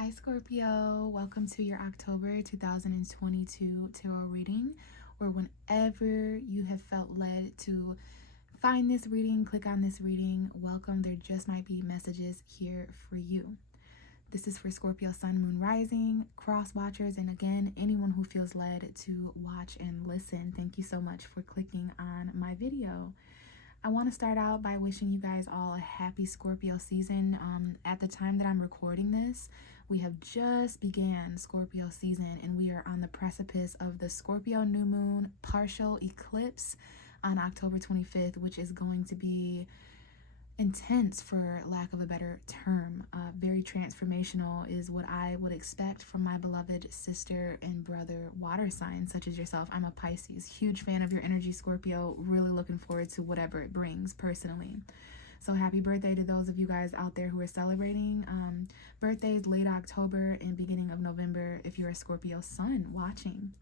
Hi Scorpio, welcome to your October 2022 tarot reading, or whenever you have felt led to find this reading, click on this reading. Welcome, there just might be messages here for you. This is for Scorpio Sun, Moon, Rising, cross watchers, and again, anyone who feels led to watch and listen. Thank you so much for clicking on my video. I want to start out by wishing you guys all a happy Scorpio season. At the time that I'm recording this, we have just began Scorpio season and we are on the precipice of the Scorpio new moon partial eclipse on October 25th, which is going to be intense, for lack of a better term. Very transformational is what I would expect from my beloved sister and brother water signs such as yourself. I'm a Pisces, huge fan of your energy, Scorpio. Really looking forward to whatever it brings personally. So happy birthday to those of you guys out there who are celebrating birthdays late October and beginning of November if you're a Scorpio sun watching.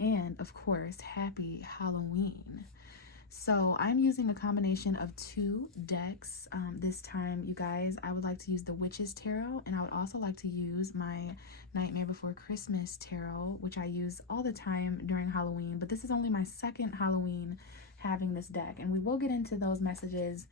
And of course, happy Halloween. So I'm using a combination of two decks this time, you guys. I would like to use the Witch's Tarot, and I would also like to use my Nightmare Before Christmas Tarot, which I use all the time during Halloween, but this is only my second Halloween having this deck, and we will get into those messages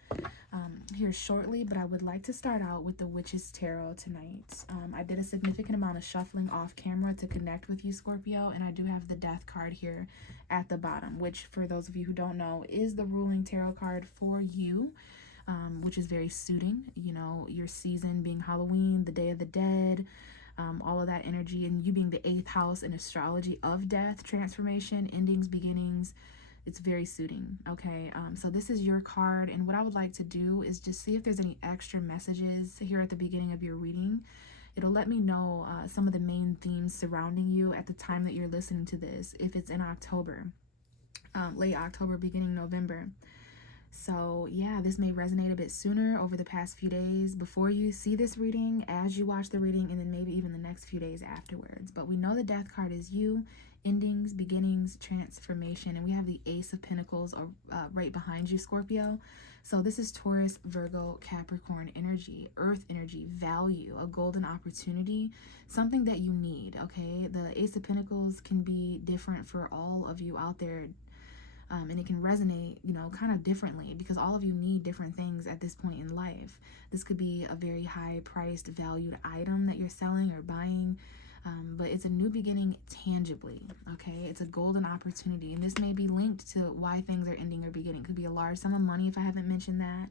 here shortly, but I would like to start out with the Witch's Tarot tonight. I did a significant amount of shuffling off camera to connect with you, Scorpio, and I do have the Death card here at the bottom, which, for those of you who don't know, is the ruling tarot card for you, which is very suiting. You know, your season being Halloween, the Day of the Dead, all of that energy, and you being the 8th house in astrology of death, transformation, endings, beginnings. It's very suiting. Okay, so this is your card, and what I would like to do is just see if there's any extra messages here at the beginning of your reading. It'll let me know some of the main themes surrounding you at the time that you're listening to this, if it's in October, late October, beginning November. So yeah, this may resonate a bit sooner over the past few days before you see this reading, as you watch the reading, and then maybe even the next few days afterwards. But we know the Death card is you, endings, beginnings, transformation, and we have the Ace of Pentacles right behind you, Scorpio. So this is Taurus, Virgo, Capricorn energy, earth energy, value, a golden opportunity, something that you need. Okay, the Ace of Pentacles can be different for all of you out there. And it can resonate, you know, kind of differently because all of you need different things at this point in life. This could be a very high priced, valued item that you're selling or buying, but it's a new beginning tangibly, okay? It's a golden opportunity, and this may be linked to why things are ending or beginning. It could be a large sum of money if I haven't mentioned that.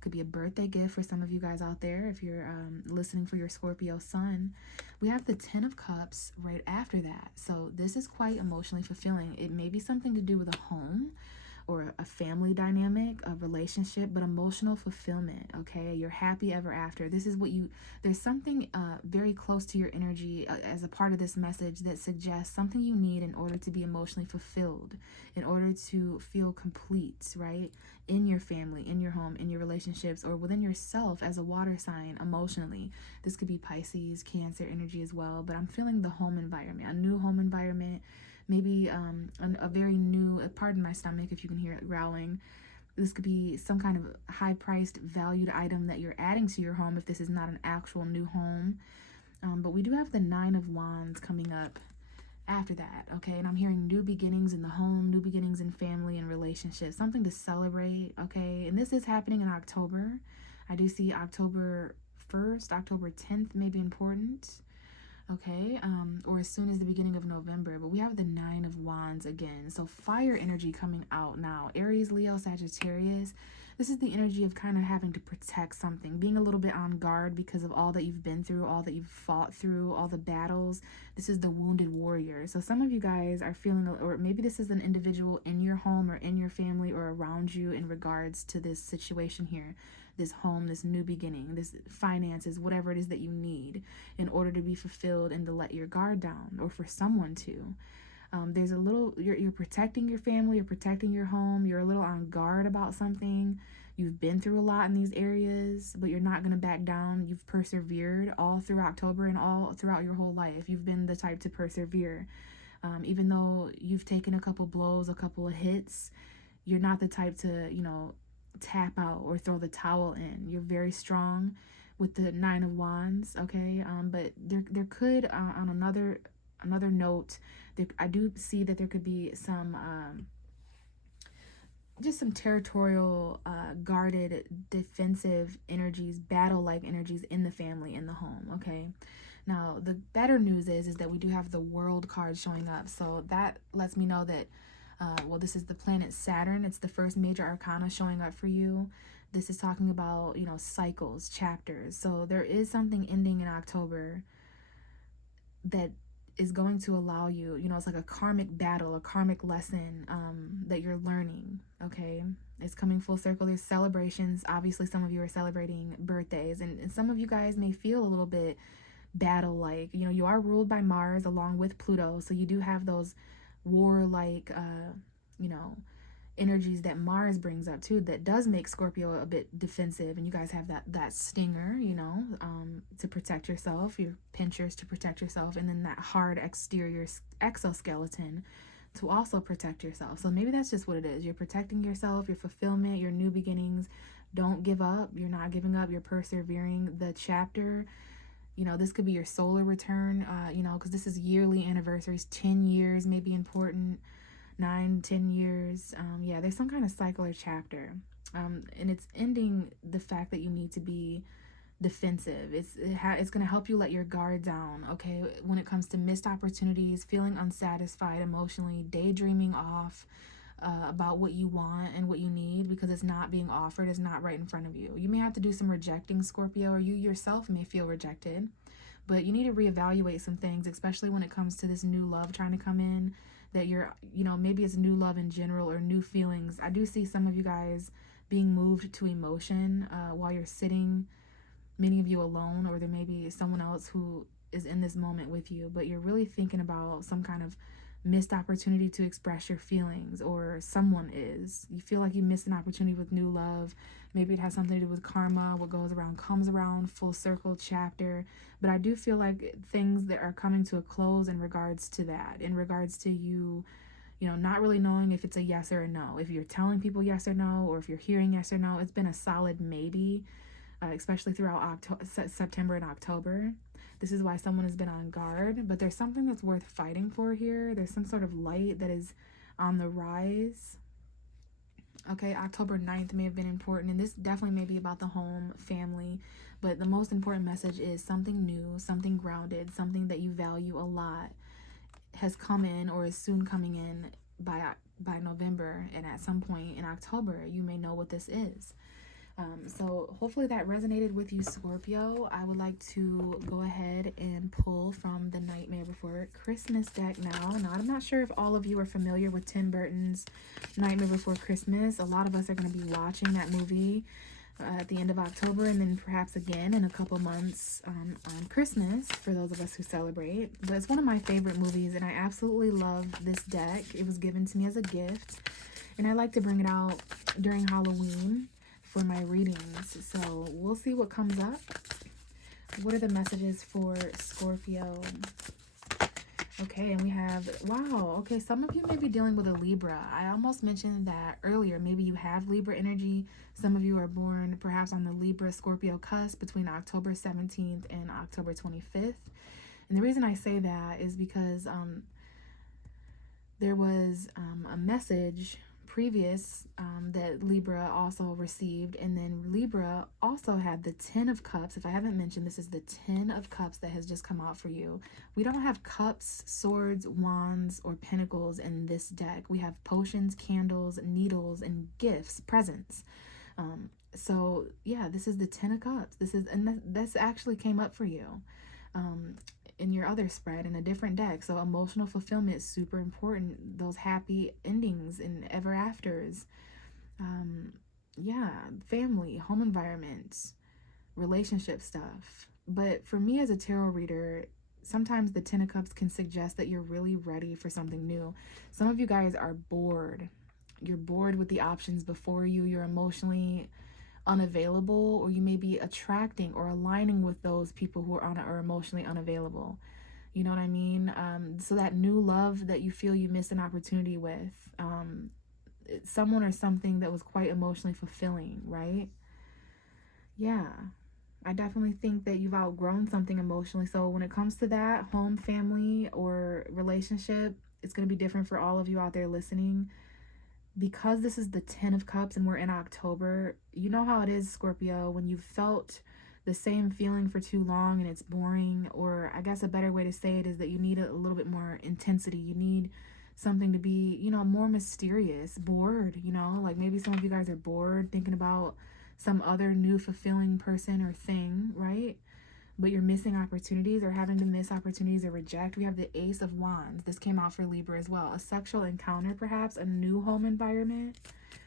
Could be a birthday gift for some of you guys out there if you're listening for your Scorpio sun. We have the 10 of Cups right after that. So this is quite emotionally fulfilling. It may be something to do with a home or a family dynamic, a relationship, but emotional fulfillment, okay? You're happy ever after. This is what there's something very close to your energy as a part of this message that suggests something you need in order to be emotionally fulfilled, in order to feel complete, right? In your family, in your home, in your relationships, or within yourself as a water sign emotionally. This could be Pisces, Cancer energy as well, but I'm feeling the home environment, a new home environment, maybe a very new, pardon my stomach if you can hear it growling. This could be some kind of high-priced, valued item that you're adding to your home if this is not an actual new home. But we do have the 9 of Wands coming up after that, okay? And I'm hearing new beginnings in the home, new beginnings in family and relationships, something to celebrate, okay? And this is happening in October. I do see October 1st, October 10th may be important, okay? Or as soon as the beginning of November. But we have the 9 of Wands again. So fire energy coming out now. Aries, Leo, Sagittarius. This is the energy of kind of having to protect something, being a little bit on guard because of all that you've been through, all that you've fought through, all the battles. This is the wounded warrior. So some of you guys are feeling, or maybe this is an individual in your home or in your family or around you in regards to this situation here, this home, this new beginning, this finances, whatever it is that you need in order to be fulfilled and to let your guard down, or for someone to. There's a little, you're protecting your family, you're protecting your home, you're a little on guard about something. You've been through a lot in these areas, but you're not going to back down. You've persevered all through October and all throughout your whole life. You've been the type to persevere. Even though you've taken a couple blows, a couple of hits, you're not the type to, you know, tap out or throw the towel in. You're very strong with the Nine of Wands, okay? But there could, on another note, I do see that there could be some just some territorial, guarded, defensive energies, battle-like energies in the family, in the home, okay? Now, the better news is that we do have the World card showing up, so that lets me know that, well, this is the planet Saturn. It's the first major arcana showing up for you. This is talking about, you know, cycles, chapters. So there is something ending in October that is going to allow you, you know, it's like a karmic battle, a karmic lesson, that you're learning, okay? It's coming full circle. There's celebrations. Obviously, some of you are celebrating birthdays, and some of you guys may feel a little bit battle-like. You know, you are ruled by Mars along with Pluto, so you do have those war-like, you know, energies that Mars brings up too, that does make Scorpio a bit defensive, and you guys have that stinger, you know, to protect yourself, your pinchers to protect yourself, and then that hard exterior exoskeleton to also protect yourself. So maybe that's just what it is. You're protecting yourself, your fulfillment, your new beginnings. Don't give up. You're not giving up. You're persevering. The chapter, you know, this could be your solar return, you know, because this is yearly anniversaries. 10 years may be important. 9-10 years. Yeah, there's some kind of cycle or chapter, and it's ending the fact that you need to be defensive. It's going to help you let your guard down, okay, when it comes to missed opportunities, feeling unsatisfied emotionally, daydreaming off about what you want and what you need because it's not being offered, it's not right in front of you. You may have to do some rejecting, Scorpio, or you yourself may feel rejected, but you need to reevaluate some things, especially when it comes to this new love trying to come in, that you're, you know, maybe it's new love in general or new feelings. I do see some of you guys being moved to emotion while you're sitting, many of you alone, or there may be someone else who is in this moment with you, but you're really thinking about some kind of missed opportunity to express your feelings, or someone is. You feel like you missed an opportunity with new love. Maybe it has something to do with karma. What goes around comes around, full circle chapter. But I do feel like things that are coming to a close in regards to that, in regards to you, you know, not really knowing if it's a yes or a no. If you're telling people yes or no, or if you're hearing yes or no, it's been a solid maybe, especially throughout September and October. This is why someone has been on guard, but there's something that's worth fighting for here. There's some sort of light that is on the rise. Okay, October 9th may have been important, and this definitely may be about the home, family, but the most important message is something new, something grounded, something that you value a lot has come in or is soon coming in by November, and at some point in October, you may know what this is. So hopefully that resonated with you, Scorpio. I would like to go ahead and pull from the Nightmare Before Christmas deck now. Now, I'm not sure if all of you are familiar with Tim Burton's Nightmare Before Christmas. A lot of us are going to be watching that movie at the end of October, and then perhaps again in a couple months on Christmas for those of us who celebrate. But it's one of my favorite movies, and I absolutely love this deck. It was given to me as a gift, and I like to bring it out during Halloween for my readings. So we'll see what comes up. What are the messages for Scorpio? Okay, and we have, wow, okay, some of you may be dealing with a Libra. I almost mentioned that earlier. Maybe you have Libra energy. Some of you are born perhaps on the Libra-Scorpio cusp between October 17th and October 25th. And the reason I say that is because there was a message previous that Libra also received, and then Libra also had the 10 of Cups. If I haven't mentioned, this is the 10 of Cups that has just come out for you. We don't have cups, swords, wands, or pentacles in this deck. We have potions, candles, needles, and gifts, presents. So yeah, this is the 10 of Cups. This is, and this actually came up for you in your other spread in a different deck. So emotional fulfillment is super important. Those happy endings and ever afters. Yeah, family, home environment, relationship stuff. But for me as a tarot reader, sometimes the 10 of Cups can suggest that you're really ready for something new. Some of you guys are bored. You're bored with the options before you. You're emotionally unavailable, or you may be attracting or aligning with those people who are emotionally unavailable. You know what I mean? So that new love that you feel you missed an opportunity with, someone or something that was quite emotionally fulfilling, right? Yeah. I definitely think that you've outgrown something emotionally. So when it comes to that, home, family, or relationship, it's going to be different for all of you out there listening. Because this is the 10 of Cups and we're in October, you know how it is, Scorpio, when you've felt the same feeling for too long and it's boring, or I guess a better way to say it is that you need a little bit more intensity. You need something to be, more mysterious, bored, like maybe some of you guys are bored thinking about some other new fulfilling person or thing, right? But you're missing opportunities or having to miss opportunities or reject. We have the Ace of Wands. This came out for Libra as well. A sexual encounter, perhaps, a new home environment.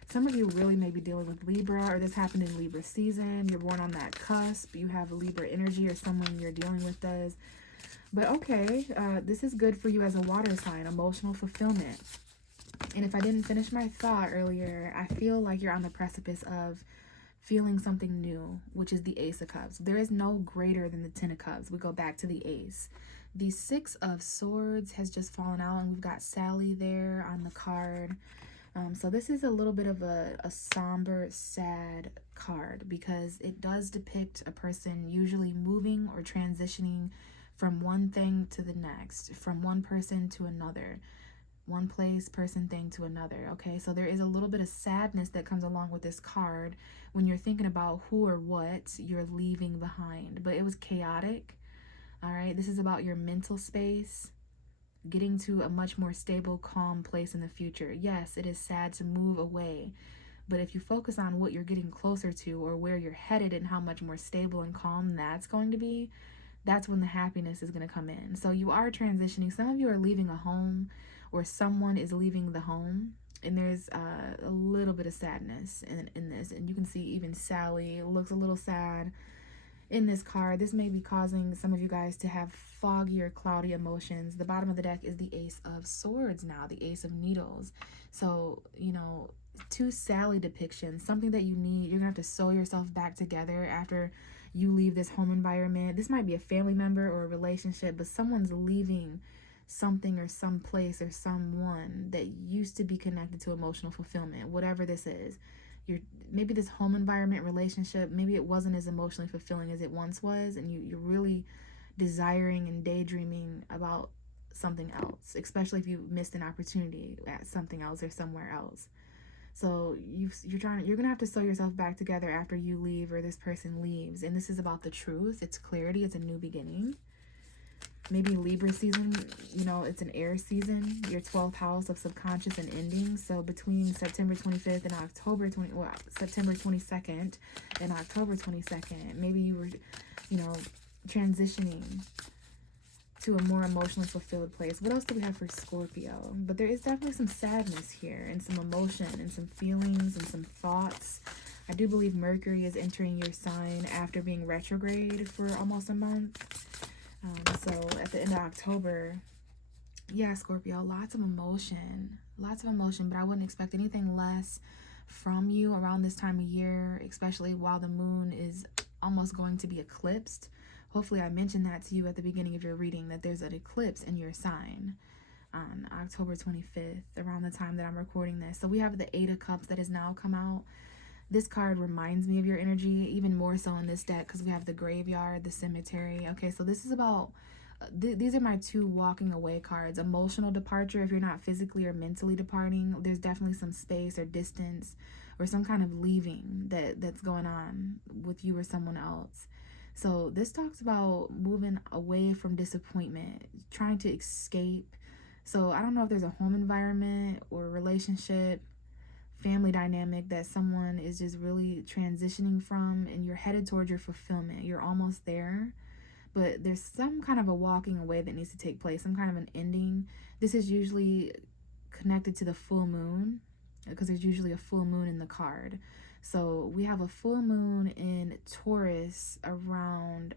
Some of you really may be dealing with Libra, or this happened in Libra season. You're born on that cusp. You have Libra energy, or someone you're dealing with does. But okay, this is good for you as a water sign, emotional fulfillment. And if I didn't finish my thought earlier, I feel like you're on the precipice of feeling something new, which is the Ace of Cups. There is no greater than the 10 of Cups. We go back to the Ace. The 6 of Swords has just fallen out, and we've got Sally there on the card. So this is a little bit of a somber, sad card because it does depict a person usually moving or transitioning from one thing to the next, from one person to another, one place, person, thing to another. Okay, so there is a little bit of sadness that comes along with this card when you're thinking about who or what you're leaving behind. But it was chaotic. All right, this is about your mental space, getting to a much more stable, calm place in the future. Yes, it is sad to move away, but if you focus on what you're getting closer to or where you're headed and how much more stable and calm that's going to be, that's when the happiness is going to come in. So you are transitioning. Some of you are leaving a home, or someone is leaving the home, and there's a little bit of sadness in this. And you can see even Sally looks a little sad in this card. This may be causing some of you guys to have foggy or cloudy emotions. The bottom of the deck is the Ace of Swords now, the Ace of Needles. So, two Sally depictions, something that you need. You're going to have to sew yourself back together after you leave this home environment. This might be a family member or a relationship, but someone's leaving something or some place or someone that used to be connected to emotional fulfillment, whatever this is. Maybe this home environment, relationship, maybe it wasn't as emotionally fulfilling as it once was, and you're really desiring and daydreaming about something else, especially if you missed an opportunity at something else or somewhere else. So you're gonna have to sew yourself back together after you leave or this person leaves. And this is about the truth. It's clarity. It's a new beginning. Maybe Libra season, it's an air season, your 12th house of subconscious and endings. So between September 25th and September 22nd and October 22nd, maybe you were, transitioning to a more emotionally fulfilled place. What else do we have for Scorpio? But there is definitely some sadness here and some emotion and some feelings and some thoughts. I do believe Mercury is entering your sign after being retrograde for almost a month. So at the end of October, yeah, Scorpio, lots of emotion, but I wouldn't expect anything less from you around this time of year, especially while the moon is almost going to be eclipsed. Hopefully I mentioned that to you at the beginning of your reading, that there's an eclipse in your sign on October 25th, around the time that I'm recording this. So we have the 8 of Cups that has now come out. This card reminds me of your energy, even more so in this deck, because we have the graveyard, the cemetery. Okay, so this is about, these are my 2 walking away cards. Emotional departure, if you're not physically or mentally departing, there's definitely some space or distance or some kind of leaving that's going on with you or someone else. So this talks about moving away from disappointment, trying to escape. So I don't know if there's a home environment or relationship, family dynamic that someone is just really transitioning from, and you're headed towards your fulfillment. You're almost there, but there's some kind of a walking away that needs to take place, some kind of an ending. This is usually connected to the full moon, because there's usually a full moon in the card. So we have a full moon in Taurus around,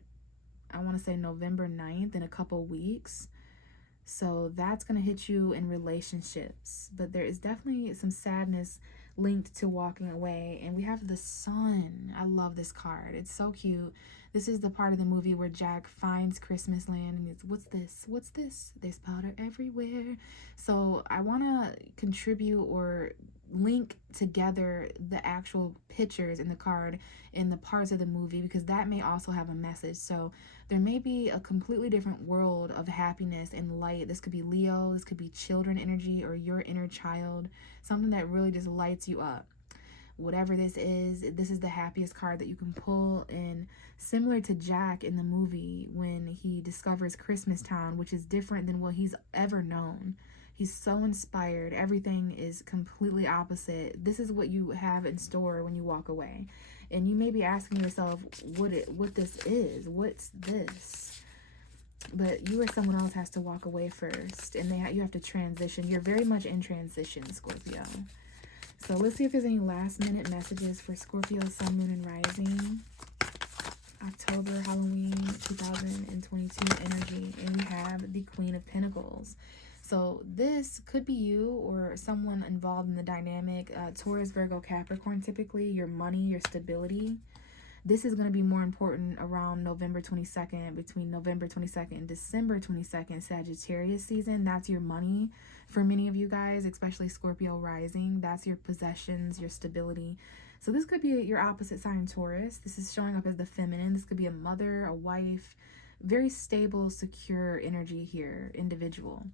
I want to say November 9th, in a couple weeks. So that's going to hit you in relationships. But there is definitely some sadness linked to walking away. And we have the sun. I love this card. It's so cute. This is the part of the movie where Jack finds Christmas land and it's, what's this? What's this? There's powder everywhere. So I want to contribute or link together the actual pictures in the card in the parts of the movie, because that may also have a message. So there may be a completely different world of happiness and light. This could be Leo, this could be children energy, or your inner child, something that really just lights you up. Whatever this is the happiest card that you can pull. And similar to Jack in the movie when he discovers Christmas Town, which is different than what he's ever known. He's so inspired. Everything is completely opposite. This is what you have in store when you walk away. And you may be asking yourself what this is. What's this? But you or someone else has to walk away first, and you have to transition. You're very much in transition, Scorpio. So let's see if there's any last minute messages for Scorpio, Sun, Moon, and Rising. October, Halloween, 2022 energy. And we have the Queen of Pentacles. So this could be you or someone involved in the dynamic. Taurus, Virgo, Capricorn, typically your money, your stability. This is going to be more important around November 22nd, between November 22nd and December 22nd, Sagittarius season. That's your money for many of you guys, especially Scorpio rising. That's your possessions, your stability. So this could be your opposite sign, Taurus. This is showing up as the feminine. This could be a mother, a wife, very stable, secure energy here, individual.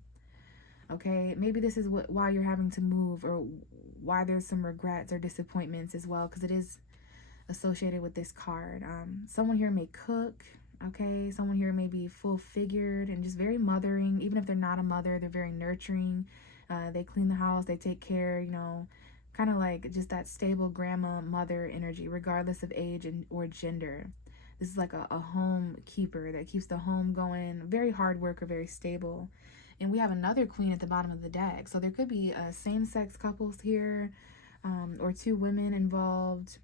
Okay, maybe this is why you're having to move, or why there's some regrets or disappointments as well, because it is associated with this card. Someone here may cook, okay? Someone here may be full-figured and just very mothering. Even if they're not a mother, they're very nurturing. They clean the house, they take care, you know, kind of like just that stable grandma, mother energy, regardless of age or gender. This is like a home keeper that keeps the home going, very hard worker, very stable. And we have another queen at the bottom of the deck. So there could be same-sex couples here, or two women involved.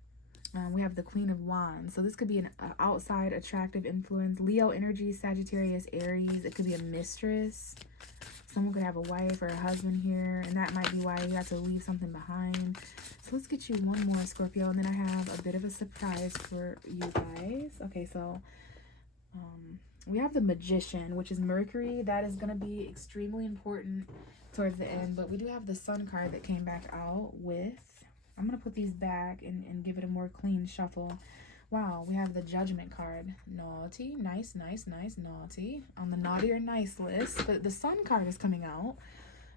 We have the Queen of Wands. So this could be an outside attractive influence. Leo energy, Sagittarius, Aries. It could be a mistress. Someone could have a wife or a husband here, and that might be why you have to leave something behind. So let's get you one more, Scorpio, and then I have a bit of a surprise for you guys. Okay, so we have the Magician, which is Mercury. That is going to be extremely important towards the end, but we do have the Sun card that came back out with... I'm going to put these back and give it a more clean shuffle. Wow, we have the Judgment card. Naughty, nice, nice, nice, naughty. On the naughty or nice list. But the Sun card is coming out.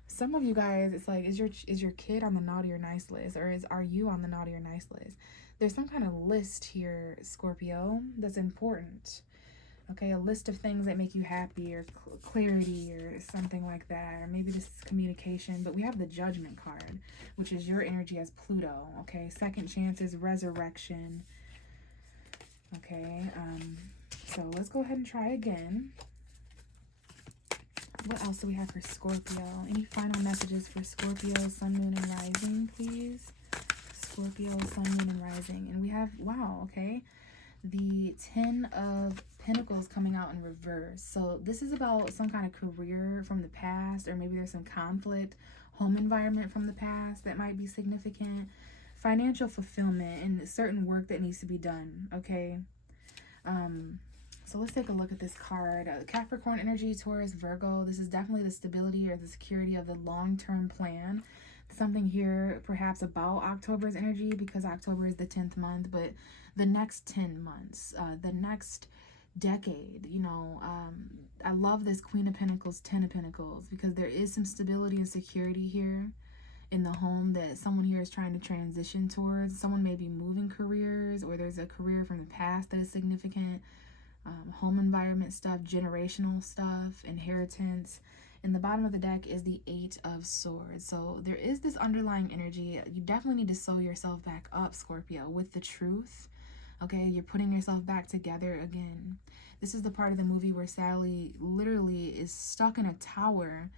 Some of you guys, it's like, is your kid on the naughty or nice list? Or are you on the naughty or nice list? There's some kind of list here, Scorpio, that's important. Okay, a list of things that make you happy, or clarity, or something like that. Or maybe this is communication. But we have the Judgment card, which is your energy as Pluto. Okay, second chances, resurrection. Okay, so let's go ahead and try again. What else do we have for Scorpio? Any final messages for Scorpio, Sun, Moon, and Rising, please? Scorpio, Sun, Moon, and Rising. And we have, wow, okay, the 10 of Pentacles coming out in reverse. So this is about some kind of career from the past, or maybe there's some conflict, home environment from the past that might be significant, financial fulfillment, and certain work that needs to be done, okay? So let's take a look at this card. Capricorn energy, Taurus, Virgo. This is definitely the stability or the security of the long-term plan. Something here perhaps about October's energy, because October is the 10th month, but the next 10 months, the next decade, you know. I love this Queen of Pentacles, 10 of Pentacles, because there is some stability and security here in the home that someone here is trying to transition towards. Someone may be moving careers, or there's a career from the past that is significant. Home environment stuff, generational stuff, inheritance. In the bottom of the deck is the 8 of Swords. So there is this underlying energy. You definitely need to sew yourself back up, Scorpio, with the truth. Okay, you're putting yourself back together again. This is the part of the movie where Sally literally is stuck in a tower,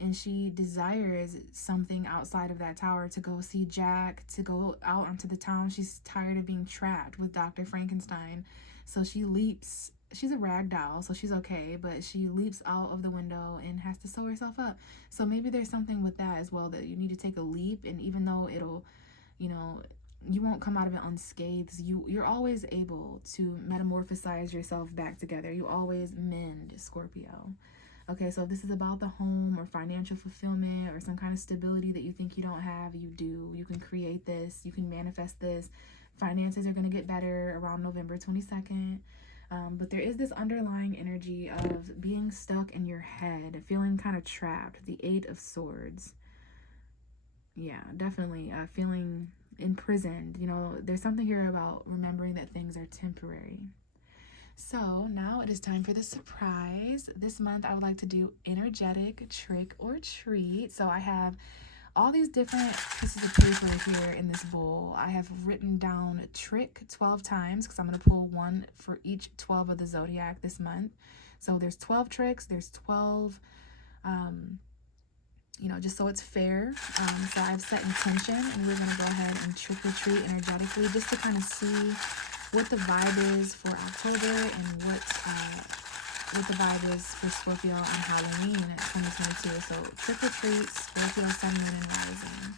and she desires something outside of that tower, to go see Jack, to go out onto the town. She's tired of being trapped with Dr. Frankenstein. So she leaps. She's a rag doll, so she's okay, but she leaps out of the window and has to sew herself up. So maybe there's something with that as well, that you need to take a leap, and even though it'll, you know, you won't come out of it unscathed, you're always able to metamorphosize yourself back together. You always mend, Scorpio. Okay, so if this is about the home or financial fulfillment or some kind of stability that you think you don't have, you do. You can create this. You can manifest this. Finances are going to get better around November 22nd. But there is this underlying energy of being stuck in your head, feeling kind of trapped. The Eight of Swords. Yeah, definitely. Feeling imprisoned. You know, there's something here about remembering that things are temporary. So now it is time for the surprise. This month I would like to do energetic trick or treat. So I have all these different pieces of paper here in this bowl. I have written down trick 12 times because I'm going to pull one for each 12 of the zodiac this month. So there's 12 tricks, there's 12, just so it's fair. So I've set intention, and we're going to go ahead and trick or treat energetically just to kind of see what the vibe is for October and what the vibe is for Scorpio on Halloween 2022. So trick or treat, Scorpio, Sun, Moon, and Rising.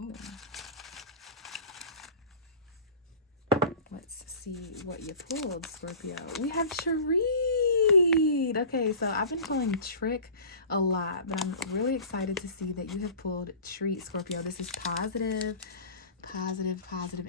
Ooh. Let's see what you pulled, Scorpio. We have treat. Okay, so I've been pulling trick a lot, but I'm really excited to see that you have pulled treat, Scorpio. This is positive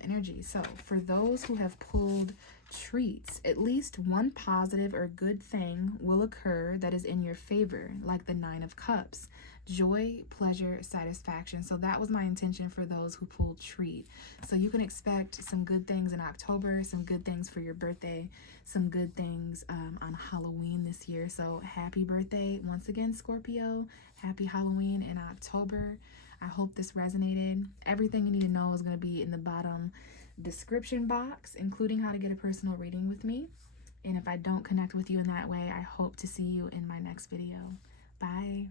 energy. So for those who have pulled treats, at least one positive or good thing will occur that is in your favor, like the Nine of Cups. Joy, pleasure, satisfaction. So that was my intention for those who pulled treat. So you can expect some good things in October, some good things for your birthday, some good things on Halloween this year. So happy birthday once again, Scorpio. Happy Halloween in October. I hope this resonated. Everything you need to know is going to be in the bottom description box, including how to get a personal reading with me. And if I don't connect with you in that way, I hope to see you in my next video. Bye.